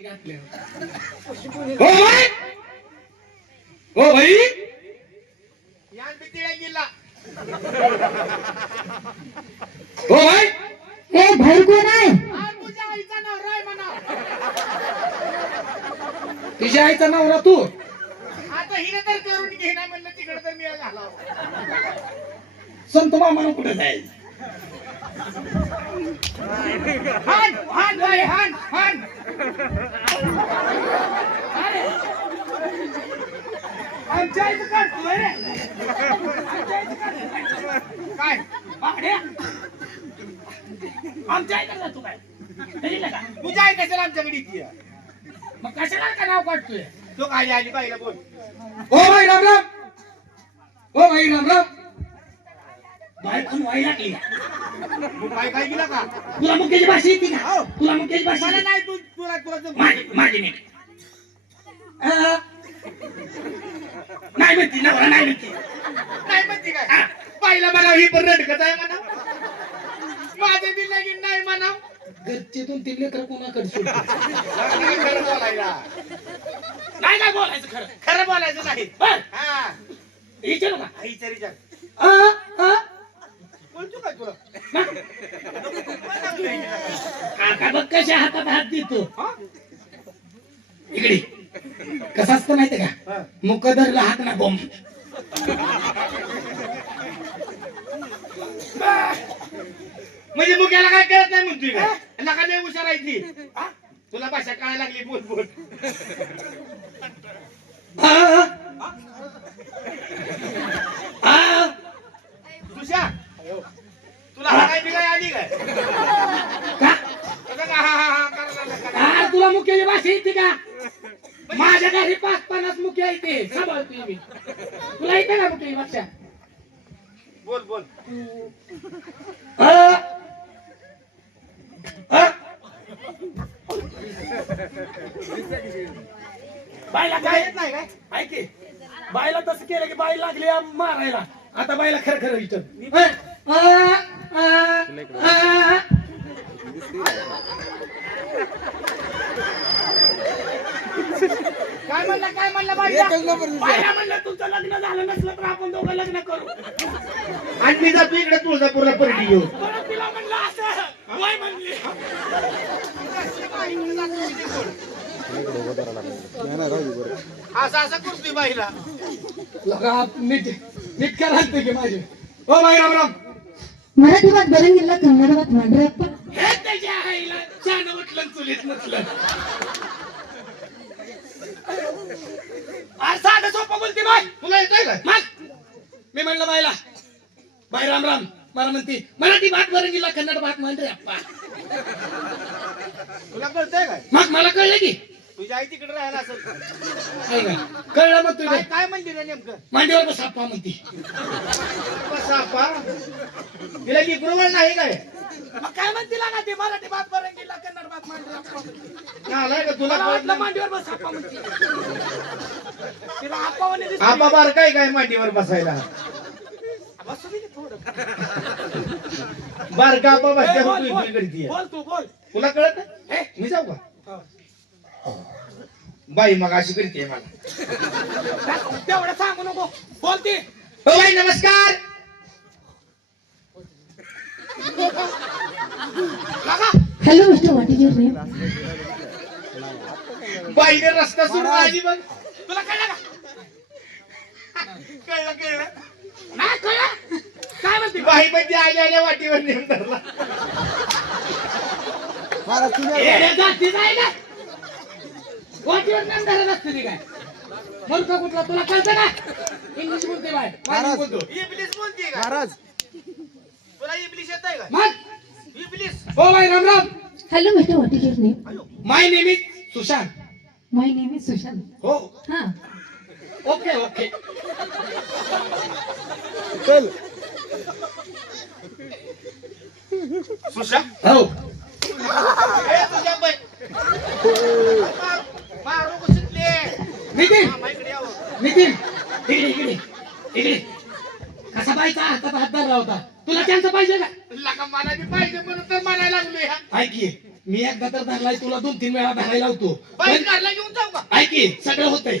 हो भाई, हो भाई, यान बितिळा गेला. हो भाई, ए भाई कोण आहे? हा तुझ्या आईचा नवरा आहे म्हणा. तुझ्या आईचा नवरा तू? आता हिने तर करून घेणार म्हणलं तिकडे तर मी घालावं. संत मामाला कुठे जाईल? हान हान भाई हान हान. आमच्या इथं काढतोय रे. आमच्या इथं काढतोय. काय बाड्या आमच्या इथं जातो काय तरीला का तुझ्या आई कशाला आमच्याकडे येते? मग कशाला का नाव काढतोय तो? खाली आली पाहिलं बोल. हो भाई राम राम, हो भाई राम राम. बायकोन व्हायला लागली. मग काय गेला का? तुला मुख्याची भाषा येते का? हो. तुला मुख्याची भाषा मला येते? नाही तुला माझी मी नाही म्हणती नवरा नाही म्हणती. नाही म्हणते काय? पाहिला मला ही पण रडकत आहे म्हणा. माझे बी लगीन नाही म्हणा. घरचे 2-3 लेकर कोणाकडे सोडतात? खरं बोलायला नाही काय बोलायचं खरं? खरं बोलायचं नाही. बर हा विचारू का? आईचा विचार बोलतो काय तुला? काका बघ कशा हातात हात देतो. इकडे कसं असतं माहितीये का? मुकदरला हात ना बॉम्ब. म्हणजे मुक्याला काय कळत नाही म्हणतोय का? नका लय हुशार आहे ती. तुला भाषा कळायला लागली बोल बोल. तुझ्या तुला हाय बिगाय आली काय? का? कसं का हा हा हा करायला लागला? तुला मुख्याची भाषा येते का? माझ्या घरी 5-50 मुख्य येते, सांभाळतोय मी. तुला येते का मुख्याची भाषा? बोल बोल. बायला काय काय येत नाही काय? ऐके, बायला तसं केलं की बाई लागली मारायला. आता बायला खरं खरं विचार. काय म्हणलं बाईला? बायला म्हणलं तुमचं लग्न झालं नसलं तर आपण दोघं लग्न करू. आणि मी जातो इकडे तुळजापूरला परडी घेऊन. परत तिला म्हणलं असं, वय म्हणली. असं असं करतोय बाईला. लगा नीट नीट करायला की माझे. हो बाई राम राम. मराठी भात बरंगीला कन्नड भात मांडरप्पा. हे त्याच्या आईला छान वाटलं चुलीत नसलं. आज साधं सोपं बोलते बाय. तुला येतोय का? मग मी म्हणलं बायला, बाई राम राम. मला म्हणते मराठी भात बरंगीला कन्नड भात मांडरे अप्पा. तुला कळतंय काय? मग मला कळलं की तुझी आई तिकडे राहायला असेल. आहे का? कळलं मग तुझं. काय काय म्हणली रे नेमकं? मांडीवर बस अप्पा म्हणते. सापा तिला लिब्रुवल नाही काय? मग काय म्हणते ना ते मराठी भात बरंगीला कन्नड भात मांडरे अप्पा. आलाय का तुला? मला वाटलं मांडीवर बस अप्पा म्हणते. तिला अप्पा म्हणे दिसते. आपा बार काय काय मांडीवर बसायला? बसू दे की थोडं. बार का आपा ए, बसल्या बोल, होतो बोल, इकडे करतीये. बोल तू बोल. तुला कळत नाही? मी जाऊ का? बाई मग अशी करते मला. तेवढं सांगू नको. बोलते. हो बाई नमस्कार. Hello mister what is your name? बाईने रस्ता सोडून आली बघ. तुला कळलं का? कळलं कळलं. नाही कळलं. काय म्हणते? बाई म्हणजे आल्या आल्या वाटीवर नेऊन धरला. येड्या जातीच आहे ना. वाटीवर नाम धरत असते ती काय? मूर्ख कुठला तुला कळतं का? इंग्लिश बोलते बाय. माझी बोलतो. इबलीस बोलते का? महाराज तुला इबलीस येत आहे का? मग इबलीस. हो बाई Ram Ram. Hello mister what is your name? My name is Sushant. My name is Sushant. हो हा ओके ओके. सुशा हो ए तुझ्या बाई मारू कुसले. नितीन इकडे यावं. नितीन इकडे इकडे इकडे. कसा बाईचा हातात हात धरला होता. तुला त्यांचं पाहिजे का? लका मला बी पाहिजे म्हणून तर म्हणायला लागलोय हा. ऐक मी एकदा तर धरलाय तुला 2-3 वेळा धरायला होतो बाई घरला घेऊन जाऊ का ऐक की सगळं होतंय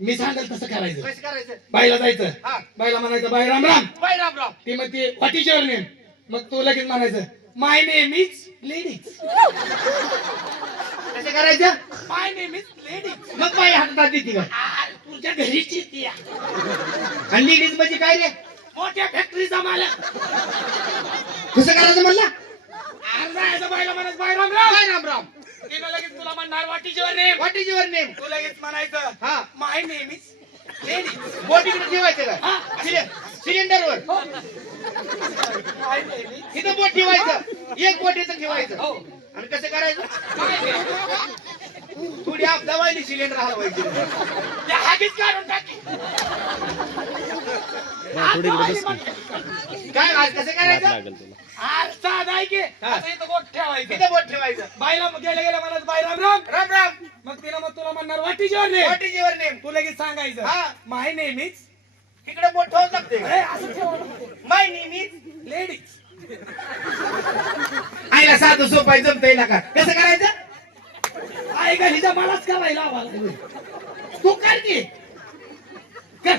मी सांगेल तसं करायचं कसं करायचं बाईला जायचं हा. बाईला म्हणायचं बाई राम राम बाई राम राम ती मग ती व्हॉट इज युअर नेम मग तू लगेच म्हणायचं माय नेम इज लेडीज कसं करायचं माय नेम इज लेडीज मग बाई हातात देते का तुझ्या घरीची ती आणि लेडीज म्हणजे काय रे मोठ्या फॅक्टरीचा मालक कसं करायचं म्हणला अर्धा बाईला म्हणत बाई राम राम बाई राम राम तिनं लगेच तुला म्हणणार what is your name what is your name तू लगेच म्हणायचं हा माय नेम इज लेडीज बोटीकडे ठेवायचं का सिलेंडरवर माय नेम इज तिथं बोट ठेवायचं एक बोटीचं ठेवायचं हो आणि कसं करायचं काय ते? थोडी आपदा वाहिली सिलेंडर हलवायची त्या हागीच काढून टाकी काय आज कसं करायचं साधा आहे की आता इथं बोट ठेवायचं तिथं बोट ठेवायचं बाईला गेल्या गेल्या म्हणत बाई राम राम राम राम मग तिला मग तुला म्हणणार what is your name what is your name तू लगेच सांगायचं हा. माय नेम इज इकडे बोट ठेवून लागते असं ठेवायचं माय नेम इज लेडीज आईला साधं सोपाय जमतंय ना का कसं करायचं आई गलीचा मलाच करायला आवाज तू कर की कर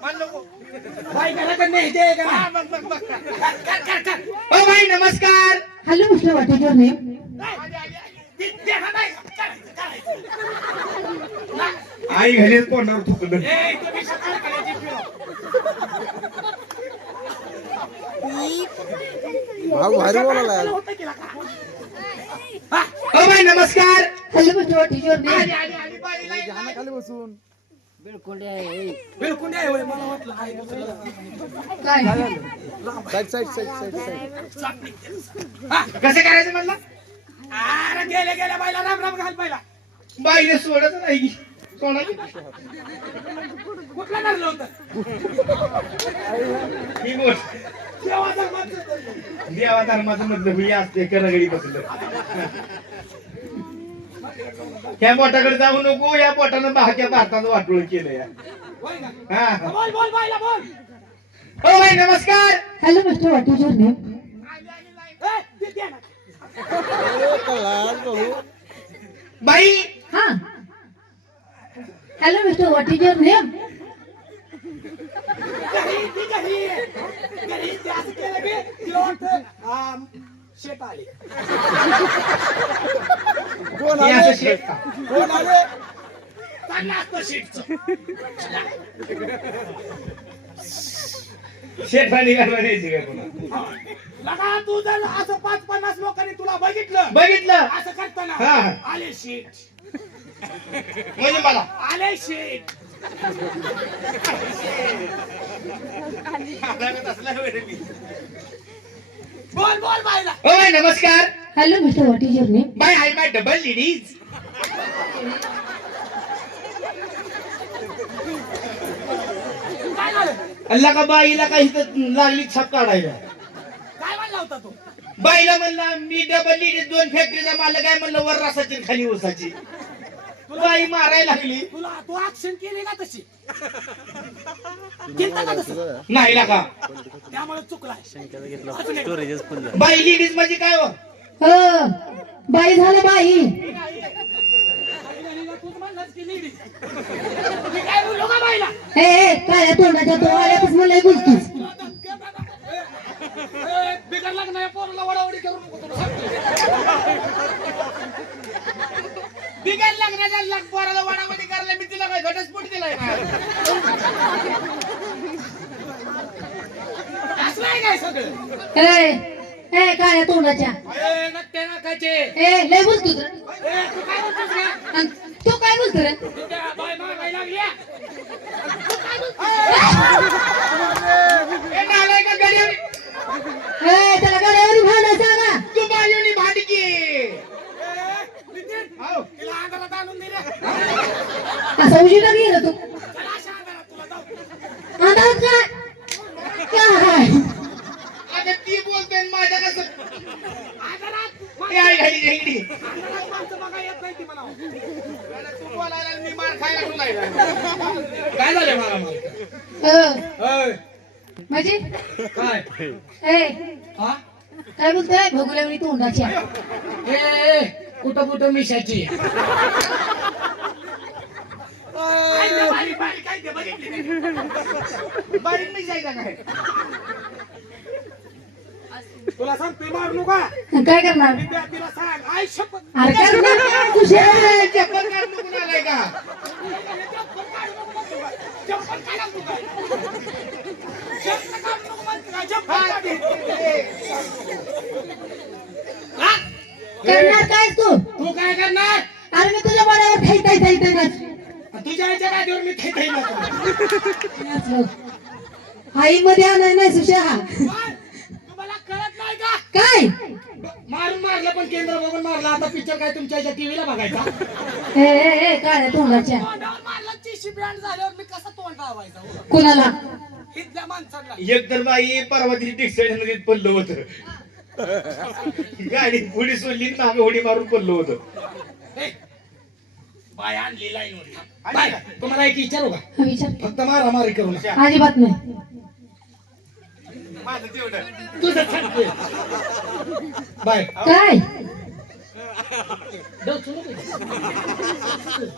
मान नको बाई घराकडे येते का हा, मग कर कर कर ओ बाई नमस्कार hello mister what is your name आली, आली, आली. ते नाही करायचं करायचं आई घालीच कोणावर थुकलं ए तुम्ही सकाळ करायची भाऊ भारी बोलायला होतं की का ओ बाई नमस्कार hello mister what is your name आली, आली, आली, बाई, लाई, लाई. खाली बसून बिलकुल आहे होय, मला वाटलं आहे काय side side side side side कसं करायचं म्हणलं अरे गेले गेल्या बाईला राम राम घाल बाईला बाईने सोडत नाही सोडा की. कुठला धरलं होतं ही गोष्ट देवाचा माणूस. देवा धर्माचं मधलं हुई असते करगडी बसलं ह्या बोटाकडे जाऊ नको या बोटानं बाह्या भारताचं वाटोळ केलं या होय ना? हा बोल बोल बाईला बोल ओ बाई नमस्कार hello mister what is your name ए, ते द्या ना. बाई हा hello mister what is your name घरी ती घरी आहे. घरी ते असं केलं की तिला वाटतं, शेत आले कोण हे आले असं शेत का? कोण आले चाललं असतं शेतचं शेत पाणी घालून यायची काय पुन्हा लगा तू जर असं 5-50 लोकांनी तुला बघितलं बघितलं असं करताना हा. आले शेट म्हणजे मला आले शेट बोल बोल बाईला ओ बाई नमस्कार hello mister what is your name by I my double ladies काय झालं अल्ला का बाईला काही तर लागली छाप काढायला काय म्हणला होता तू बाईला म्हणला मी डबल लेडीज 2 फॅक्टरीचा मालक आहे म्हणलं वर रसाची आणि खाली उसाची बाई मारायला लागली तुला तू ऍक्शन केली का तशी केलं का तसं नाही लागा त्यामुळे चुकलाय स्टोरेजच फुल झालं बाई लेडीज म्हणजे काय हो हो बाई झालं बाई तूच म्हणलास की ladies. मी काय बोललो का बाईला ए काय तोंडाच्या तो आल्यापासून लय बोलतीस बिगर लागणार पोराला वडावडी करू नको तुला सांगतो. बिगर लग्नाच्या लग पोराला वाडामध्ये करायला मी तिला काय घटस्फोट दिलाय का? असं आहे काय सगळं ए ए काय तोंडाच्या नक्की नाकाचे ए लय बोलतो तर तू काय म्हणतोस रे? अन तू काय बोलतो रे तू त्या बाई मागायला लागल्या ए नालाय का गडी ए त्याला गड्यावरी भांडा सांगा तू बाईनी भांडकी नितीन, हो तिला अंधारात आणून दे रे. असा उशिरा गेला तू चला अशा अंधारात तुला जाऊ. अंदाज काय काय अगं ती बोलतोय माझ्या कसं अंधारात ए, आई घाली घाली अंधारात माणसं बघा येत नाही ती मला. तू बोलायला आणि मी मार खायला तुला काय झालं मला म्हणजे काय ए हा काय बोलतोय भगुल्यावणी तोंडाच्या ए कुठं कुठं मिशाची बारीक बारीक काय ते बघितली नाही. बारीक मी जायचा काय तुला सांगतोय मारू नका काय करणार तिला सांग आई शपथ अरे करणार तुझे चप्पल काढून नको आलाय का चप्पल काढा तू काय चप्पल काढू नको म्हणते का? चप्पल हा, काढू. हा? करणार काय तू तू काय करणार अरे मी तुझ्या बड्यावर थाई तुझ्या आईच्या गादीवर मी खेळ नको आई मध्ये आलाय नाही सुशा हा तुम्हाला कळत नाही का काय मारून मारलं पण केंद्र बघून मारला आता पिक्चर काय तुमच्या याच्या टीव्हीला बघायचा ए काळ्या तोंडाच्या तोंडावर मारलं चिशी ब्रँड झाल्यावर मी कसं तोंड लावायचा कुणाला हितल्या माणसाला एक तर बाई परवा दिवशी टेक्सटाईल नदीत पडलं होतं गाडी पुढे सोडली मागे उडी मारून पडलं होतं ए, बाय आणली लाईन वर बाय तुम्हाला एक विचारू का हा, विचार फक्त मारामारी करू नका अजिबात नाही माझं तेवढं तुझं सांगतोय बाय काय डोसू नको.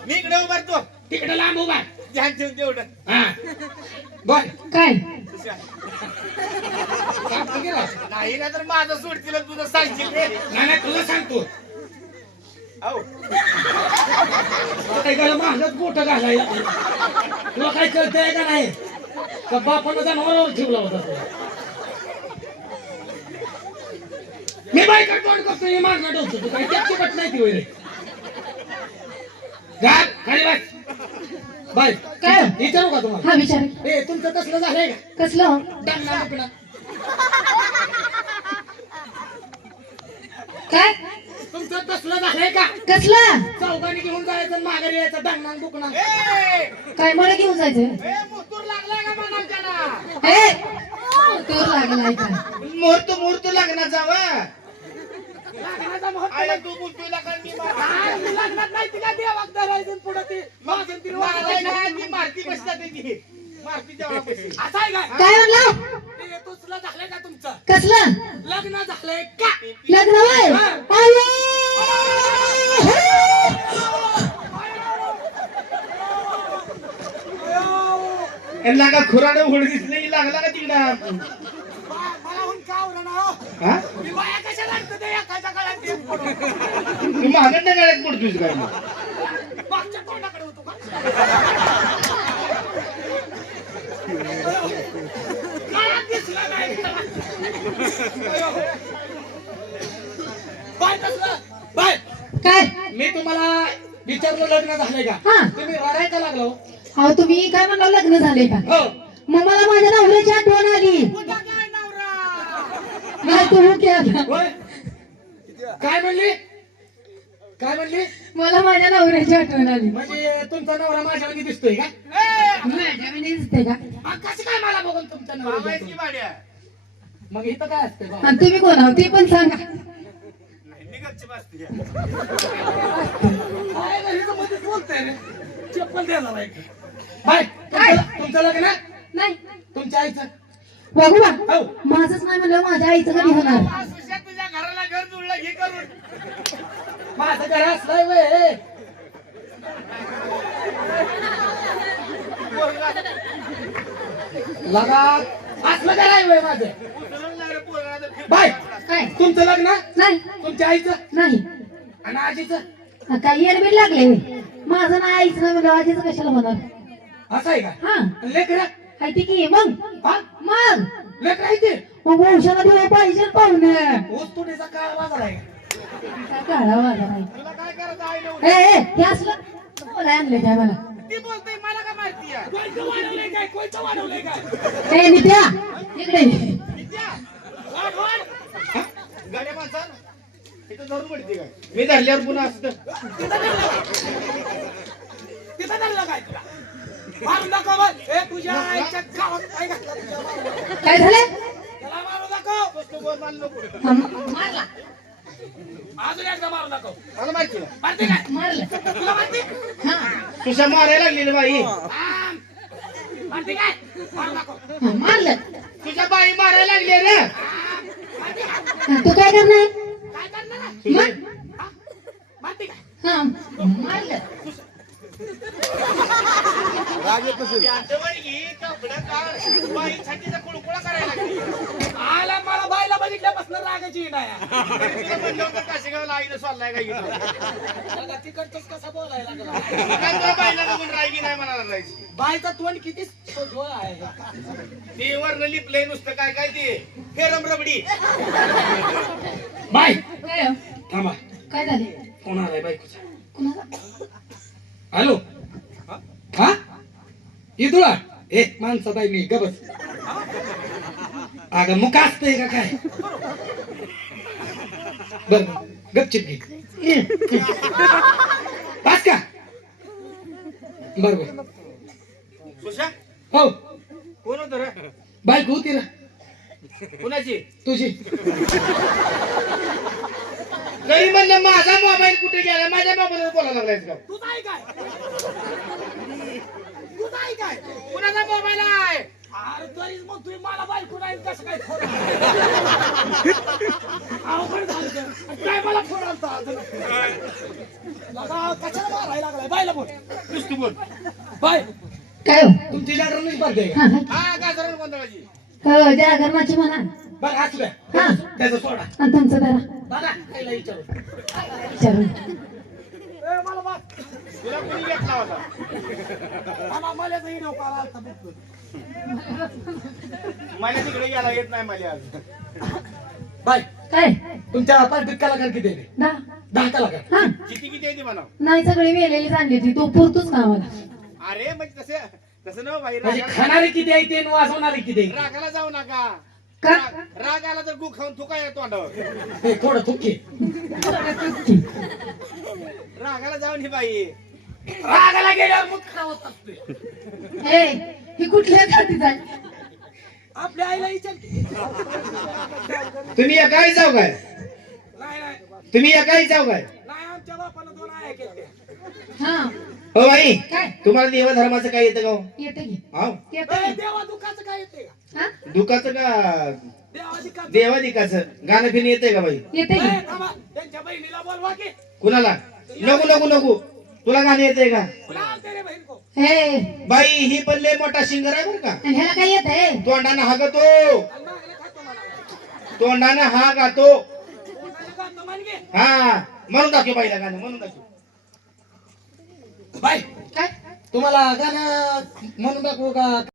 मी इकडे उभारतो तिकडे लांब उभा ध्यान ठेवून तेवढं हा बोल काय काम गेला नाही ना तर माझं सोडतील तुझं सांगशील रे. नाही तुला सांगतो अहो काय गळा महागच बोट घालायला तुला काय कळतंय का नाही का बापानं जनावरावर ठेवला होता तुला मी बायका तोंड करतो हे मागणं डोसतो तू काही त्याची पट नाही ती होईल घाल खाली बस बाय काय? विचारू का तुम्हाला हा विचार ए तुमचं कसलं झालंय का कसलं डांगणा दुखणा काय तुमचं कसलं झालंय का कसलं चौघांनी घेऊन जायचं आणि माघारी यायचं डांगणा दुखणा ए, काय मला घेऊन जायचं ए, मुहूर्त लागलाय का म्हणाल ए तोर लागलाय का मुहूर्त लग्नात जावा लग्नाचा मुहूर्त आयला तू बोलतोय का मी काय लग्नात नाही तिला देवाक धरायचं पुढे ती माझं ती ती मारती कशी जाते ती मारती तेव्हा पैसे असं आहे काय काय म्हणलं ते तुझलं झालंय का तुमचं कसलं लग्न झालंय का लग्न वय लागा खुराडं होड दिसली लागला का तिकडा मला हुन का आवडलं ना हो? हा मी बाया कशा लागतं ते एखाद्या काळात ते पडून. तू महागड्या गाड्यात पडतोस काय मग? मागच्या तोंडाकडे होतो का काळात दिसला नाही बाय कसलं बाय काय मी तुम्हाला विचारलं लग्न झालंय का हा. तुम्ही रडायला लागलो अहो तुम्ही काय म्हणलं लग्न झालंय का हो मग मला माझ्या नवऱ्याची आठवण आली कुठं काय नवरा मला तू हो केला होय काय म्हणली काय म्हणली मला माझ्या नवऱ्याची आठवण आली म्हणजे तुमचा नवरा माझ्यामध्ये दिसतोय का माझ्यामध्ये दिसते का मग कसं काय मला बघून तुमचा नवरा मामायची दिसतोय? भाड्या मग इथं काय असतंय बा? आणि तुम्ही कोण आहोत ते पण सांगा निघतची बसते काय नाही, इथं मध्येच बोलतोय रे. चप्पल द्यायला बाई. बाय काय? तुमचं लग्न नाही तुमच्या आईचं बघू बा हो माझंच नाही म्हणलं माझ्या आईचं कधी होणार सुशा तुझ्या घराला घर जुळलं हे करून माझं घर असलंय वे लगा असलं घर आहे वे माझं बाय काय तुमचं लग्न नाही तुमच्या आईचं नाही आणि आजीचं काही येडबीड लागले माझं नाही आईचं नाही म्हणलं आजीचं कशाला होणार असं आहे का हा लेकर आहे ती की मग हा मग लेकर आहे ते मग वंशाला दिवा पाहिजे पाहुणे ऊस तुडीचा काळ बाजार आहे काढा माझा नाही तुला काय करायचं आहे नव्हतं? ए हे असलं बोलाय आणलं काय मला ती बोलतोय मला का माहिती आहे कोणचं वाढवलंय काय कोणचं वाढवलंय काय ए नित्या इकडे विद्या, वाढ, वाढ. हा? गाड्या माणसा इथं धरून पडते काय मी धरल्यावर पुन्हा असतं तिथं धरलं काय तुला मारू नका बघ. ए तुझ्या आईच्या गावात काय घातलं तुझ्या मारून? काय झालं त्याला मारू नको बसतो बोल मानलो पुढे मारला अजून एकदा मारू नको मला माहिती आहे मारते काय मारलं तुला मारते हा तुझ्या मारायला लागली ना बाई थांब. मारते काय मारू नको हा, मारलं तुझ्या बाई मारायला लागली रे मारू तू काय करणार काय करणार आहे? तुझे हा? माती काय? हा मारलं राग येत नसेल त्यांच्यावर घे कपडं काढ बाई छातीचा कुळकुळा करायला लागली आला मला बायला बघितल्यापासून रागाची नाही तरी तुला म्हणलं होतं काशेगावला आईनं सोडलाय काय घेतो तिकडचंच कसा बोलायला लागला काय तुला बाईला बघून राहिली नाही म्हणाला राहायची बायचा तोंड किती सोजवळ आहे ते वर्ण लिपलंय नुसतं काय काय ते फेरम रबडी बाय काय हो? थांबा काय झाले फोन आलाय बायकोचा कुणाचा हॅलो हा इदुळा ए माणसा बाई मी गबस अगं मुका असतंय का काय बर गपचिप घे पास का बर बर सुशा हो कोण होतं रे बायको होती ना कुणाची तुझी जरी म्हणलं माझा मोबाईल कुठे गेला माझ्या मोबाईलवर बोलायला लागलायस का तू काय काय तू काय काय कुणाचा मोबाईल आहे अरे तरीच मग तुम्ही मला बायको नाही कसं काय फोन अवघड झालं ते. काय मला फोन आलता लगा कशाला मारायला लागलाय बायला बोल नुसतं बोल बाय काय हो तुमची जागरणच बंद हा हा. हा गाजरान गोंधळाची हो जागरणाची म्हणा बघ असू द्या हा. त्याचं सोडा आणि तुमचं जरा दादा काहीला विचारू विचारून ए, मला बघ तुला कोणी घेतला होता आम्हा मला तर व्हिडिओ कॉल आलता बघ मला तिकडे गेला येत नाही मला आज बाय काय तुमच्या पार्टीत कलाकार किती आहे 10 कलाकार हा किती येते म्हणा नाही सगळी वेलेली आणली होती तो पुरतोच का आम्हाला अरे म्हणजे तसं ना बाई म्हणजे खाणारे किती आहे ते आणि वाजवणारे किती आहे रागाला जाऊ नका का राग आला तर गु खाऊन थुका येतो तोंडावर हे थोडं थुकी रागाला जाऊन ही बाई रागाला गेल्यावर मग खावत असते ए ही कुठल्या जातीचा आहे? आपल्या आईला विचार की. तुम्ही एकाही जाऊ काय नाही नाही तुम्ही एकाही जाऊ काय नाही आमच्या बापानं 2 आया केल्या हा हो बाई काय तुम्हाला देवधर्माचं काय येतं का हो? येते की हाव येते ए, की. देवा दुखाचं काय येते का हा दुखाचं का देवाधिकाचं देवादिकाचं गाणं फिन येतंय का बाई येते की ए, थांबा त्यांच्या बहिणीला बोलवा की कुणाला नको नको नको तुला गाणं येतंय का लाव तेरे बहीण को ए बाई ही पण लय मोठा सिंगर आहे बरं का आणि ह्याला काय येत तोंडानं हा गातो आणि मागलं खातो मला तोंडानं हा गातो कोणाला गातो म्हण गे. हा म्हणून दाखव बाईला गाणं म्हणून दाखव बाय काय तुम्हाला गाणं म्हणून दाखवू का